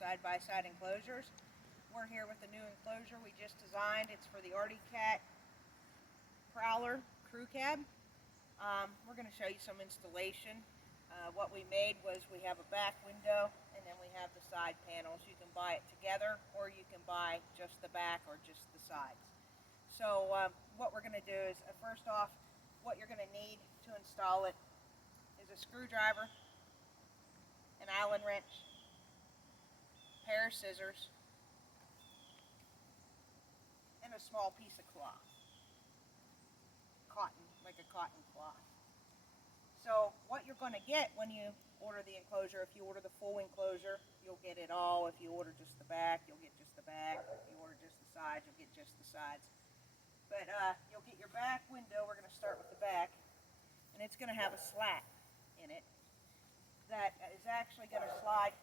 side-by-side enclosures. We're here with a new enclosure we just designed. It's for the Artic Prowler crew cab. We're going to show you some installation. What we made was we have a back window and then we have the side panels. You can buy it together or you can buy just the back or just the sides. So what we're going to do is first off, what you're going to need to install it is a screwdriver, an Allen wrench, a pair of scissors, and a small piece of cloth. Cotton, like a cotton cloth. So what you're going to get when you order the enclosure, if you order the full enclosure, you'll get it all. If you order just the back, you'll get just the back. If you order just the sides, you'll get just the sides. But you'll get your back window. We're going to start with the back. And it's going to have a slat in it that is actually going to slide.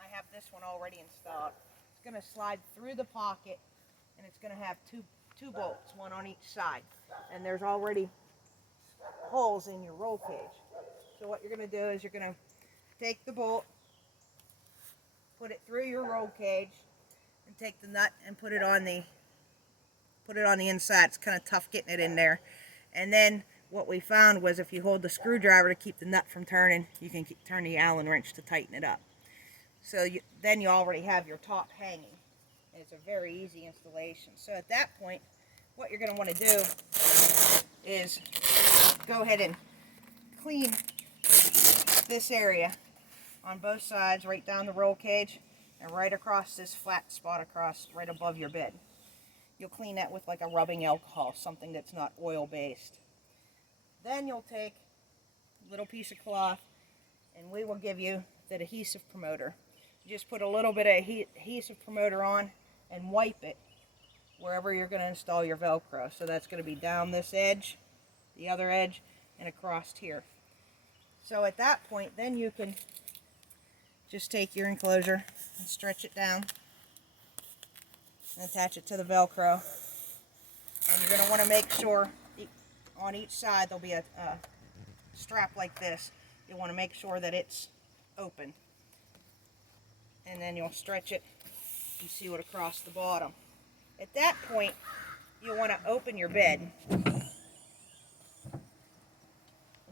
I have this one already installed. It's going to slide through the pocket, and it's going to have two bolts, one on each side. And there's already holes in your roll cage. So what you're going to do is you're going to take the bolt, put it through your roll cage, and take the nut and put it on the inside. It's kind of tough getting it in there. And then what we found was if you hold the screwdriver to keep the nut from turning, you can turn the Allen wrench to tighten it up. So then you already have your top hanging. And it's a very easy installation. So at that point, what you're going to want to do is go ahead and clean this area on both sides, right down the roll cage and right across this flat spot across right above your bed. You'll clean that with like a rubbing alcohol, something that's not oil based. Then you'll take a little piece of cloth and we will give you that adhesive promoter. You just put a little bit of adhesive promoter on and wipe it wherever you're going to install your Velcro. So that's going to be down this edge, the other edge, and across here. So at that point, then you can just take your enclosure and stretch it down and attach it to the Velcro. And you're going to want to make sure on each side there'll be a strap like this. You'll want to make sure that it's open. And then you'll stretch it and seal it across the bottom. At that point, you want to open your bed. And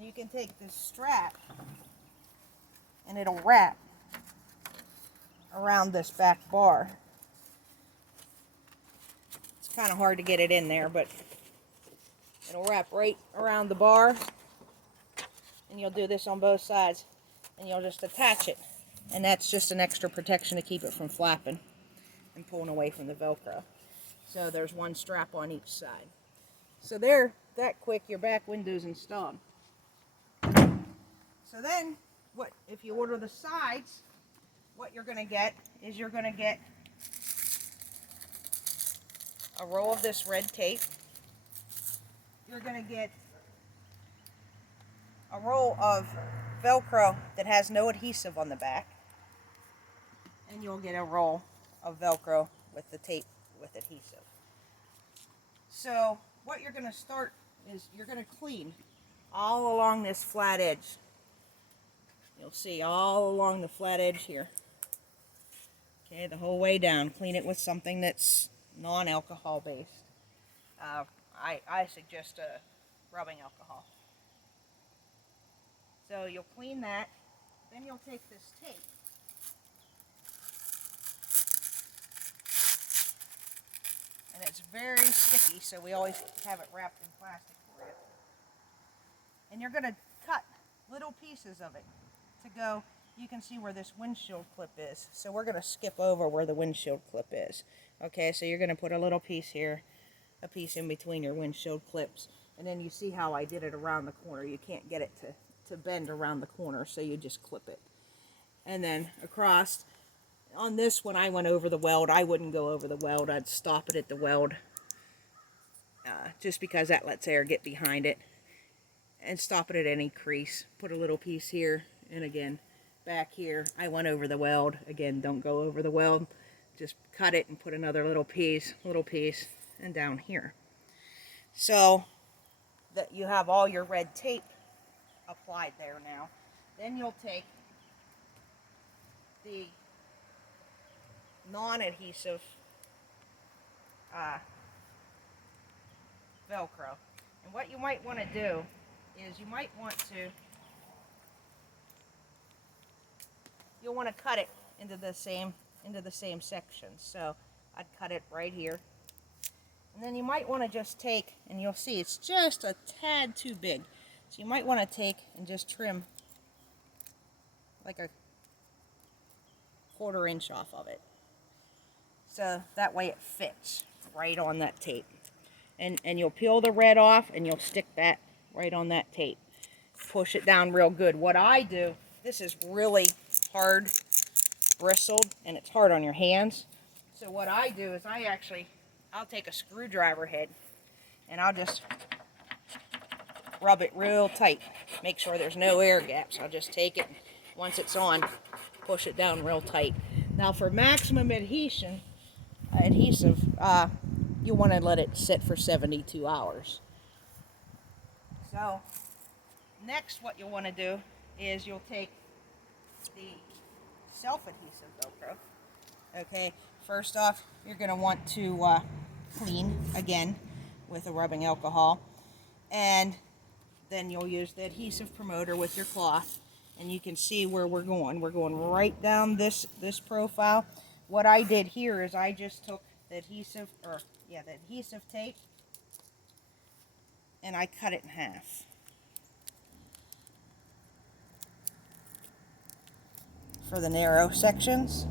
you can take this strap and it'll wrap around this back bar. It's kind of hard to get it in there, but it'll wrap right around the bar. And you'll do this on both sides. And you'll just attach it. And that's just an extra protection to keep it from flapping and pulling away from the Velcro. So there's one strap on each side. So there, that quick, your back window's installed. So then, if you order the sides, what you're going to get is you're going to get a roll of this red tape. You're going to get a roll of Velcro that has no adhesive on the back. And you'll get a roll of Velcro with the tape with adhesive. So what you're going to start is you're going to clean all along this flat edge. You'll see all along the flat edge here. Okay, the whole way down. Clean it with something that's non-alcohol based. I suggest a rubbing alcohol. So you'll clean that. Then you'll take this tape. And it's very sticky, so we always have it wrapped in plastic for you. And you're going to cut little pieces of it to go. You can see where this windshield clip is. So we're going to skip over where the windshield clip is. Okay, so you're going to put a little piece here, a piece in between your windshield clips. And then you see how I did it around the corner. You can't get it to bend around the corner, so you just clip it. And then across. On this one, I went over the weld. I wouldn't go over the weld. I'd stop it at the weld just because that lets air get behind it. And stop it at any crease. Put a little piece here, and again, back here. I went over the weld. Again, don't go over the weld. Just cut it and put another little piece, and down here. So that you have all your red tape applied there now. Then you'll take the non-adhesive Velcro. And what you might want to do is you'll want to cut it into the same sections. So I'd cut it right here. And then you might want to just take, and you'll see it's just a tad too big. So you might want to take and just trim like a 1/4 inch off of it. So that way it fits right on that tape. And you'll peel the red off and you'll stick that right on that tape. Push it down real good. What I do, this is really hard, bristled, and it's hard on your hands. So what I do is I'll take a screwdriver head and I'll just rub it real tight. Make sure there's no air gaps. I'll just take it, once it's on, push it down real tight. Now for maximum adhesive, you want to let it sit for 72 hours. So next what you'll want to do is you'll take the self-adhesive Velcro. Okay, first off, you're going to want to clean again with a rubbing alcohol, and then you'll use the adhesive promoter with your cloth, and you can see where we're going. We're going right down this profile. What I did here is I just took the adhesive tape, and I cut it in half. For the narrow sections.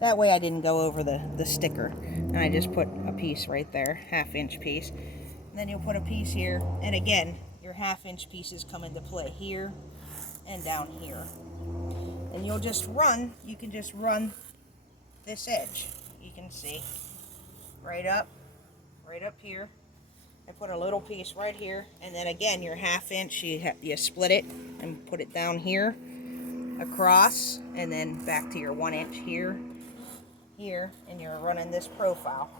That way I didn't go over the sticker. And I just put a piece right there, 1/2 inch piece. And then you'll put a piece here. And again, your 1/2 inch pieces come into play here and down here. And you can just run this edge. You can see right up here. I put a little piece right here. And then again, your 1/2 inch, you split it and put it down here, across, and then back to your 1 inch here, and you're running this profile.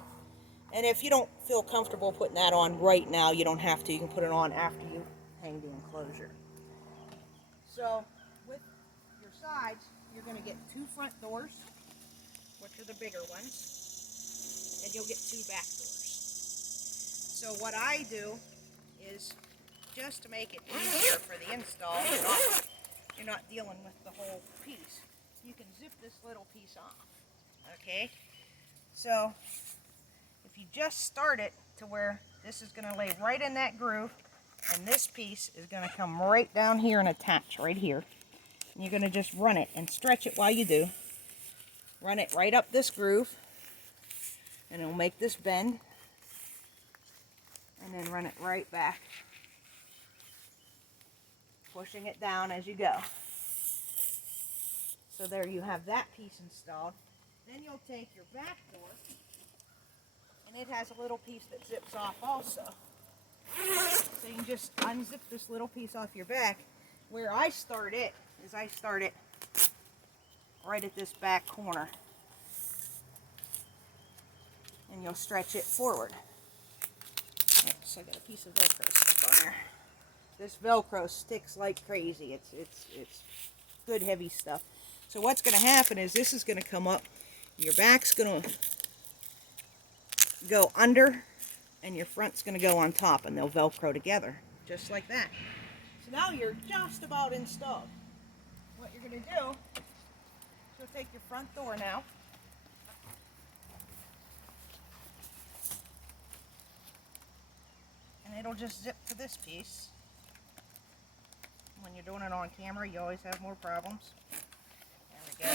And if you don't feel comfortable putting that on right now, you don't have to. You can put it on after you hang the enclosure. So with your sides, you're going to get 2 front doors, which are the bigger ones, and you'll get 2 back doors. So what I do is, just to make it easier for the install, you're not dealing with the whole piece. You can zip this little piece off. Okay? So if you just start it to where this is going to lay right in that groove, and this piece is going to come right down here and attach right here. And you're going to just run it and stretch it while you do. Run it right up this groove, and it'll make this bend, and then run it right back, pushing it down as you go. So there you have that piece installed. Then you'll take your back door, and it has a little piece that zips off also. So you can just unzip this little piece off your back. Where I start it is I start it right at this back corner, and you'll stretch it forward. Oops, I got a piece of Velcro stuck on there. This Velcro sticks like crazy. It's good heavy stuff. So what's going to happen is this is going to come up, your back's going to go under, and your front's going to go on top, and they'll Velcro together, just like that. So now you're just about installed. What you're going to do is you'll take your front door now, and it'll just zip to this piece. When you're doing it on camera, you always have more problems. There we go.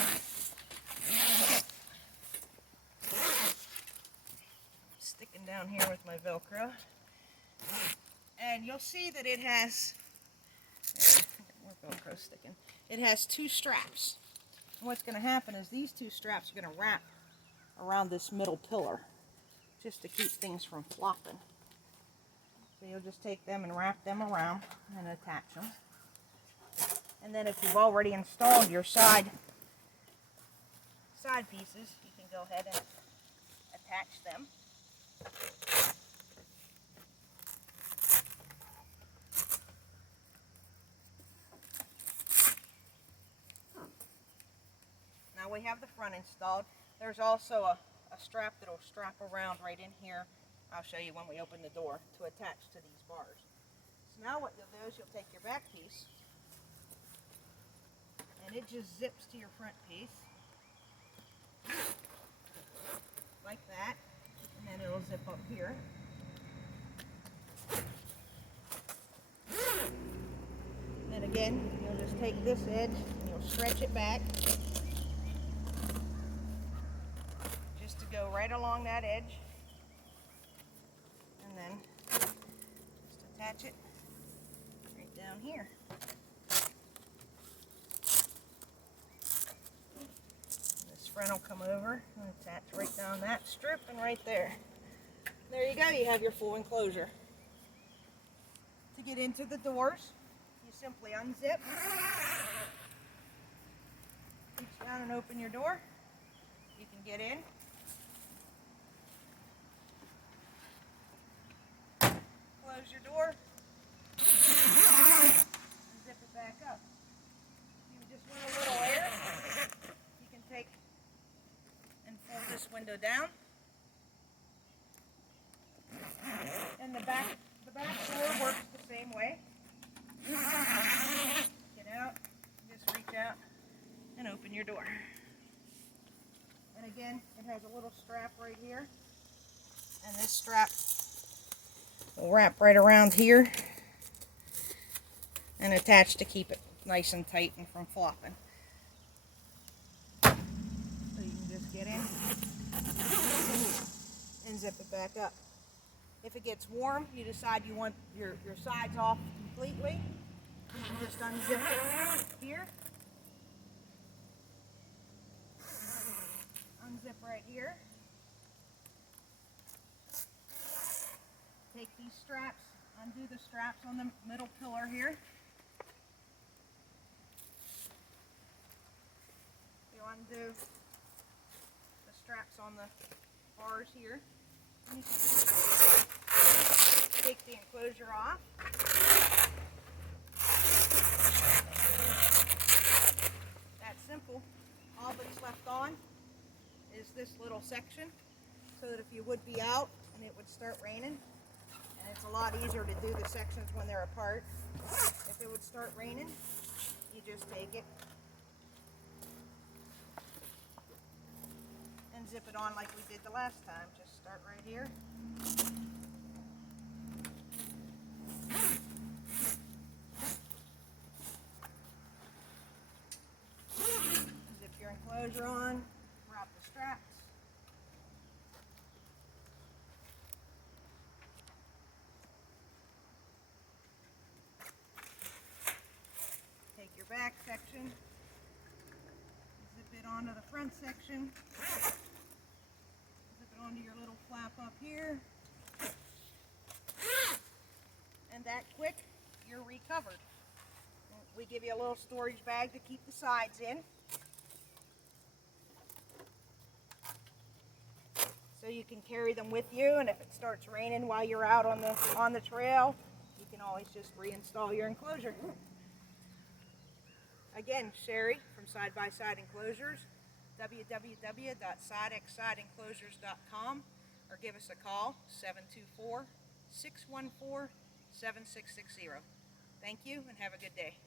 Sticking down here with my Velcro. And you'll see that it has, more Velcro sticking. It has 2 straps. And what's going to happen is these 2 straps are going to wrap around this middle pillar, just to keep things from flopping. So you'll just take them and wrap them around and attach them. And then if you've already installed your side pieces, you can go ahead and attach them. Now we have the front installed. There's also a strap that'll strap around right in here. I'll show you when we open the door to attach to these bars. So now what you'll do is you'll take your back piece and it just zips to your front piece like that, and then it'll zip up here. And again, you'll just take this edge and you'll stretch it back just to go right along that edge, and then just attach it right down here. This front will come over and attach right down that strip and right there. There you go, you have your full enclosure. To get into the doors, you simply unzip, reach down and open your door. You can get in. Close your door, and zip it back up. If you just want a little air, you can take and fold this window down. And the back door works the same way. Get out, just reach out and open your door. And again, it has a little strap right here, and this strap will wrap right around here and attach to keep it nice and tight and from flopping. So you can just get in and zip it back up. If it gets warm, you decide you want your sides off completely, you can just unzip it here. Unzip right here. Take these straps, undo the straps on the middle pillar here. You undo the straps on the bars here. And you can take the enclosure off. That's simple. All that's left on is this little section, so that if you would be out and it would start raining, and it's a lot easier to do the sections when they're apart. If it would start raining, you just take it and zip it on like we did the last time. Just start right here. Zip your enclosure on, wrap the straps. Take your back section, zip it onto the front section, zip it onto your little flap up here, and that quick, you're recovered. We give you a little storage bag to keep the sides in, so you can carry them with you, and if it starts raining while you're out on the trail, you can always just reinstall your enclosure. Again, Sherry from Side by Side Enclosures, www.sidexsideenclosures.com, or give us a call, 724-614-7660. Thank you and have a good day.